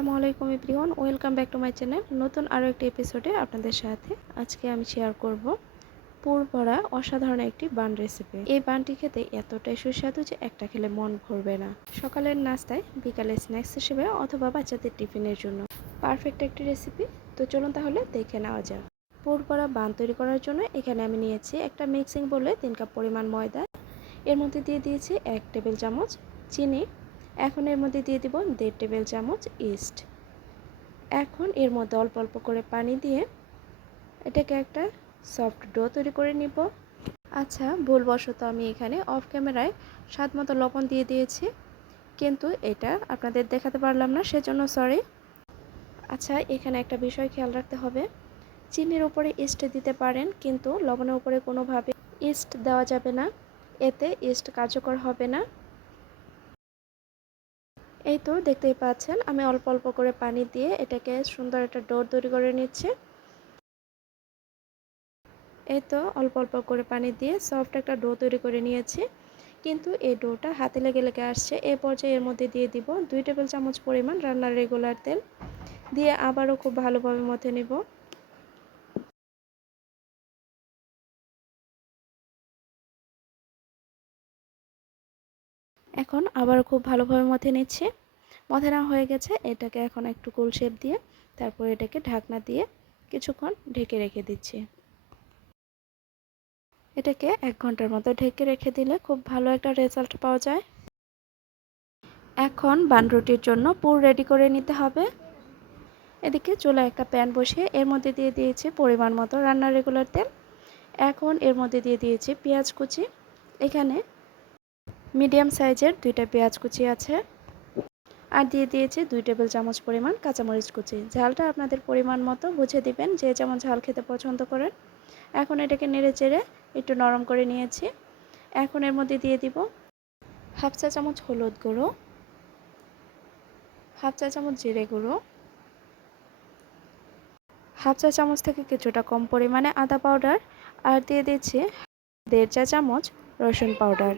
আসসালামু আলাইকুম everyone, welcome back to my channel, নতুন আরও একটি এপিসোডে আপনাদের সাথে আজকে আমি শেয়ার করব পুর ভরা অসাধারণ একটি বান রেসিপি এই বানটি খেতে এতটাই সুস্বাদু যে একটা খেলে মন ভরবে না। সকালের নাস্তায় বিকালে স্ন্যাক্স হিসেবে অথবা বাচ্চাদের টিফিনের জন্য। পারফেক্ট একটি রেসিপি তো চলুন তাহলে দেখে নেওয়া যাক। পুর ভরা বান তৈরি করার জন্য এখানে আমি নিয়েছি একটা মিক্সিং বলে তিন কাপ পরিমাণ ময়দা। এর মধ্যে দিয়ে দিয়েছি এক টেবিল চামচ চিনি এখন এর মধ্যে দিয়ে দিব দেড় টেবিল চামচ ইস্ট এখন এর মধ্যে অল্প অল্প করে পানি দিয়ে এটাকে একটা সফট ডো তৈরি করে নিব। আচ্ছা ভুলবশত আমি এখানে অফ ক্যামেরায় স্বাদ মতো লবণ দিয়ে দিয়েছি, কিন্তু এটা আপনাদের দেখাতে পারলাম না, সেজন্য সরি আচ্ছা এখানে একটা বিষয় খেয়াল রাখতে হবে। চিনির উপরে ইস্ট দিতে পারেন, কিন্তু লবণের উপরে কোনোভাবে ইস্ট দেওয়া যাবে না। এতে ইস্ট কার্যকর হবে না। এই তো দেখতেই পাচ্ছেন, আমি অল্প অল্প করে পানি দিয়ে এটাকে সুন্দর একটা ডোর তৈরি করে নিচ্ছি। এই তো অল্প অল্প করে পানি দিয়ে সফট একটা ডো তৈরি করে নিয়েছি। কিন্তু এই ডোটা হাতে লেগে লেগে আসছে, এ পর্যায়ে এর মধ্যে দিয়ে দিব দুই টেবিল চামচ পরিমাণ রান্নার রেগুলার তেল, দিয়ে আবারও খুব ভালোভাবে মথে নিব। এখন আবার খুব ভালোভাবে মথে নিচ্ছি। মথে না হয়ে গেছে, এটাকে এখন একটু গোল শেপ দিয়ে তারপর এটাকে ঢাকনা দিয়ে কিছুক্ষণ ঢেকে রেখে দিচ্ছি। এটাকে এক ঘণ্টার মতো ঢেকে রেখে দিলে খুব ভালো একটা রেজাল্ট পাওয়া যায়। এখন বান রুটির জন্য পুর রেডি করে নিতে হবে। এদিকে চুলা একটা প্যান বসিয়ে এর মধ্যে দিয়ে দিয়েছি পরিমাণ মতো রান্নার রেগুলার তেল। এখন এর মধ্যে দিয়ে দিয়েছি পেঁয়াজ কুচি। এখানে মিডিয়াম সাইজের দুইটা পেঁয়াজ কুচি আছে। আর দিয়ে দিয়েছি দুই টেবিল চামচ পরিমাণ কাঁচামরিচ কুচি। ঝালটা আপনাদের পরিমাণ মতো বুঝে দিবেন যে যেমন ঝাল খেতে পছন্দ করেন। এখন এটাকে নেড়ে চেড়ে একটু নরম করে নিয়েছি। এখন এর মধ্যে দিয়ে দিব হাফ চা চামচ হলুদ গুঁড়ো, হাফ চা চামচ জিরে গুঁড়ো, হাফ চা চামচ থেকে কিছুটা কম পরিমাণে আদা পাউডার, আর দিয়ে দিচ্ছি দেড় চা চামচ রসুন পাউডার।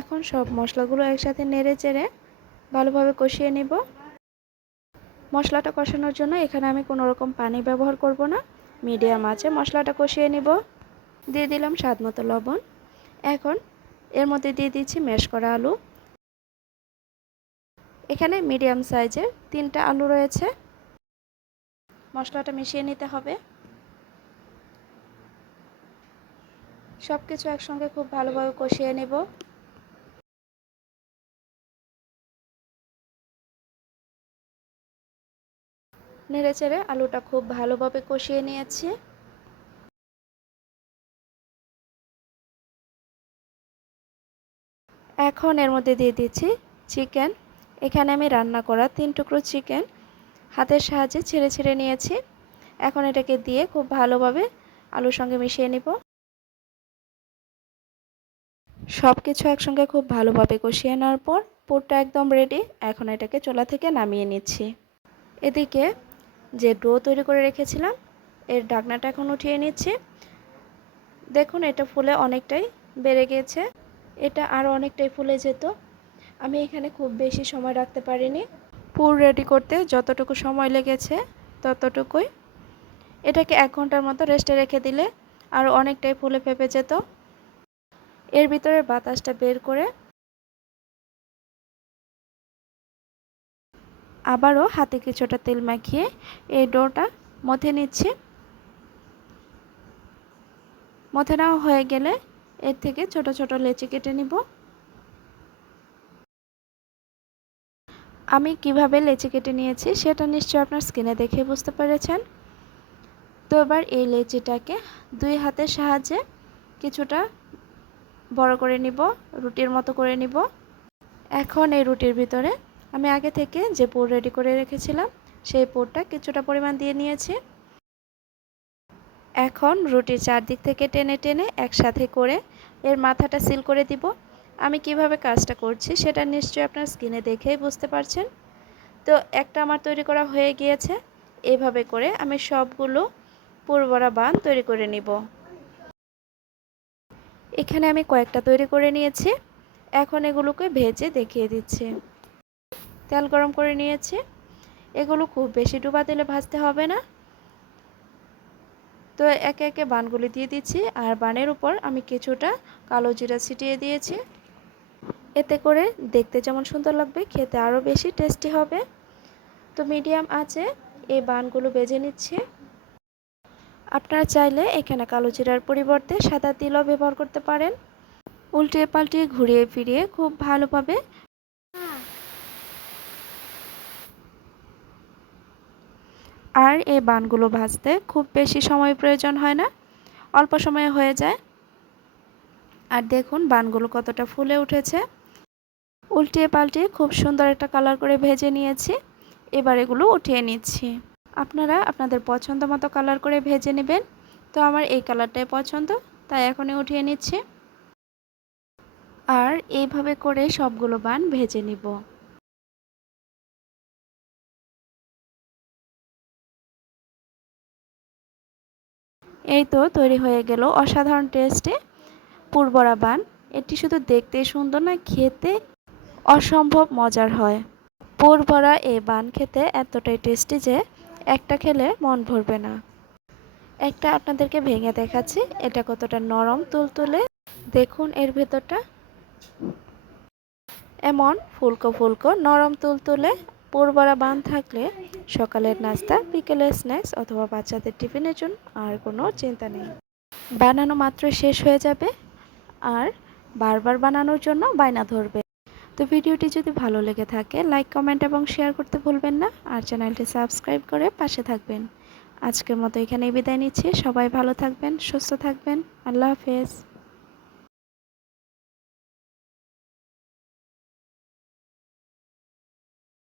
এখন সব মশলাগুলো একসাথে নেড়ে চেড়ে ভালোভাবে কষিয়ে নিব। মশলাটা কষানোর জন্য এখানে আমি কোনো রকম পানি ব্যবহার করব না। মিডিয়াম আছে, মশলাটা কষিয়ে নিব। দিয়ে দিলাম স্বাদ মতো লবণ। এখন এর মধ্যে দিয়ে দিচ্ছি ম্যাশ করা আলু। এখানে মিডিয়াম সাইজের তিনটা আলু রয়েছে। মশলাটা মিশিয়ে নিতে হবে। সব কিছু একসঙ্গে খুব ভালোভাবে কষিয়ে নেব। নেড়ে চেড়ে আলুটা খুব ভালোভাবে কষিয়ে নিয়েছি। এখন এর মধ্যে দিয়ে দিচ্ছি চিকেন। এখানে আমি রান্না করা তিন টুকরো চিকেন হাতের সাহায্যে ছেড়ে ছেড়ে নিয়েছি। এখন এটাকে দিয়ে খুব ভালোভাবে আলুর সঙ্গে মিশিয়ে নিব। সব কিছু একসঙ্গে খুব ভালোভাবে কষিয়ে নেওয়ার পর পুরটা একদম রেডি এখন এটাকে চোলা থেকে নামিয়ে নিচ্ছি। এদিকে যে ডো তৈরি করে রেখেছিলাম, এর ঢাকনাটা এখন উঠিয়ে নিচ্ছি। দেখুন, এটা ফুলে অনেকটাই বেড়ে গিয়েছে এটা আরও অনেকটাই ফুলে যেত। আমি এখানে খুব বেশি সময় রাখতে পারিনি। পুর রেডি করতে যতটুকু সময় লেগেছে, ততটুকুই। এটাকে এক ঘণ্টার মতো রেস্টে রেখে দিলে আরও অনেকটাই ফুলে ফেপে যেত। এর ভিতরে বাতাসটা বের করে আবারও হাতে কিছুটা তেল মাখিয়ে এই ডোটা মথে নিচ্ছি। মথে নেওয়া হয়ে গেলে এর থেকে ছোট ছোট লেচি কেটে নিব। আমি কীভাবে লেচি কেটে নিয়েছি সেটা নিশ্চয়ই আপনার স্কিনে দেখে বুঝতে পেরেছেন। তো এবার এই লেচিটাকে দুই হাতের সাহায্যে কিছুটা বড় করে নিব, রুটির মতো করে নিব। এখন এই রুটির ভিতরে আমি আগে থেকে যে পুর রেডি করে রেখেছিলাম, সেই পুরটা কিছুটা পরিমাণ দিয়ে নিয়েছি। এখন রুটির চারদিক থেকে টেনে টেনে একসাথে করে এর মাথাটা সিল করে দিব। আমি কীভাবে কাজটা করছি সেটা নিশ্চয়ই আপনার স্কিনে দেখেই বুঝতে পারছেন। তো একটা আমার তৈরি করা হয়ে গিয়েছে। এভাবে করে আমি সবগুলো পুরবরা বান তৈরি করে নিব। এখানে আমি কয়েকটা তৈরি করে নিয়েছি। এখন এগুলোকে ভেজে দেখিয়ে দিচ্ছি। তেল গরম করে নিয়েছি। এগুলো খুব বেশি ডুবা তেলে ভাজতে হবে না। তো একে একে বানগুলি দিয়ে দিচ্ছি আর বানের উপর আমি কিছুটা কালো জিরা ছিটিয়ে দিয়েছি। এতে করে দেখতে যেমন সুন্দর লাগবে, খেতে আরও বেশি টেস্টি হবে। তো মিডিয়াম আছে এই বানগুলো বেজে নিচ্ছি। আপনারা চাইলে এখানে কালো জিরার পরিবর্তে সাদা তিলও ব্যবহার করতে পারেন। উল্টিয়ে পাল্টিয়ে ঘুরিয়ে ফিরিয়ে খুব ভালোভাবে আর এই বানগুলো ভাজতে খুব বেশি সময় প্রয়োজন হয় না। অল্প সময়ে হয়ে যায়। আর দেখুন বানগুলো কতটা ফুলে উঠেছে। উল্টিয়ে পাল্টিয়ে খুব সুন্দর একটা কালার করে ভেজে নিয়েছি। এবার এগুলো উঠিয়ে নিচ্ছি। আপনারা আপনাদের পছন্দ মতো কালার করে ভেজে নেবেন। তো আমার এই কালারটাই পছন্দ, তাই এখনই উঠিয়ে নিচ্ছি। আর এইভাবে করে সবগুলো বান ভেজে নিব। এই তো তৈরি হয়ে গেল অসাধারণ টেস্টে পুরবরা বান। এটি শুধু দেখতে সুন্দর না খেতে অসম্ভব মজার হয়। পুরবরা এই বান খেতে এতটাই টেস্টি যে একটা খেলে মন ভরবে না। একটা আপনাদেরকে ভেঙে দেখাচ্ছি, এটা কতটা নরম তুলতুলে। দেখুন এর ভেতরটা। এমন ফুলকো ফুলকো নরম তুলতুলে পুরবরা বান থাকলে সকালের নাস্তা, বিকেলের স্ন্যাক্স অথবা বাচ্চাদের টিফিনের জন্য আর কোনো চিন্তা নেই। বানানো মাত্র শেষ হয়ে যাবে আর বারবার বানানোর জন্য বায়না ধরবে। তো ভিডিওটি যদি ভালো লেগে থাকে, লাইক, কমেন্ট এবং শেয়ার করতে ভুলবেন না আর চ্যানেলটি সাবস্ক্রাইব করে পাশে থাকবেন। আজকের মতো এখানেই বিদায় নিচ্ছি। সবাই ভালো থাকবেন, সুস্থ থাকবেন। আল্লাহ হাফেজ।